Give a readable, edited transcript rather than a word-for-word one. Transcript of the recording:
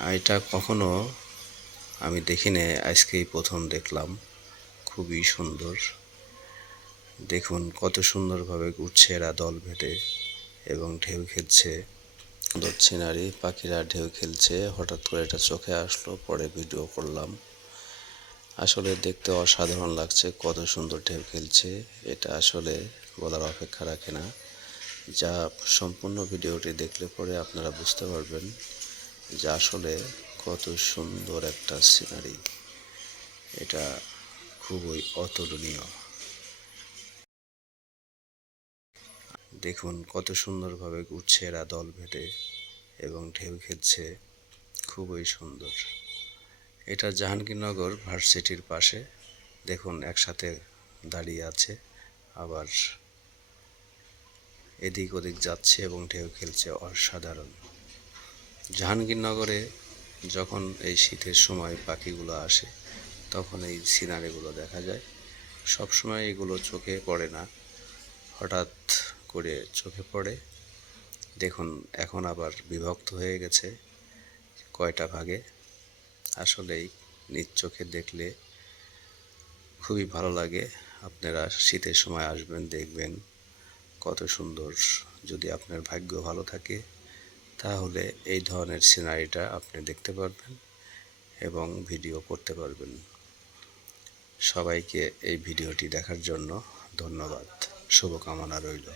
এটা কখনো আমি দেখিনি, আজকেই প্রথম দেখলাম। খুবই সুন্দর। দেখুন কত সুন্দরভাবে ঘুরছে এরা দল বেঁধে এবং ঢেউ খেলছে। সুন্দর সিনারি, পাখিরা ঢেউ খেলছে। হঠাৎ করে এটা চোখে আসলো, পরে ভিডিও করলাম। আসলে দেখতে অসাধারণ লাগছে, কত সুন্দর ঢেউ খেলছে। এটা আসলে বলার অপেক্ষা রাখে না। যা সম্পূর্ণ ভিডিওটি দেখলে পরে আপনারা বুঝতে পারবেন যে আসলে কত সুন্দর একটা সিনারি। এটা খুবই অতুলনীয়। দেখুন কত সুন্দরভাবে ঘুরছে এরা দল বেঁধে এবং ঢেউ খেলছে। খুবই সুন্দর। এটা জাহাঙ্গীরনগর ভার্সিটির পাশে। দেখুন একসাথে দাঁড়িয়ে আছে, আবার এদিক ওদিক যাচ্ছে এবং ঢেউ খেলছে। অসাধারণ। জাহাঙ্গীরনগরে যখন এই শীতের সময় পাখিগুলো আসে তখন এই সিনারিগুলো দেখা যায়। সবসময় এগুলো চোখে পড়ে না, হঠাৎ করে চোখে পড়ে। দেখুন এখন আবার বিভক্ত হয়ে গেছে কয়টা ভাগে। আসলেই নিজ চোখে দেখলে খুবই ভালো লাগে। আপনারা শীতের সময় আসবেন, দেখবেন কত সুন্দর। যদি আপনার ভাগ্য ভালো থাকে তাহলে এই ধরনের সিনারিটা আপনি দেখতে পারবেন এবং ভিডিও করতে পারবেন। সবাইকে এই ভিডিওটি দেখার জন্য ধন্যবাদ। শুভকামনা রইল।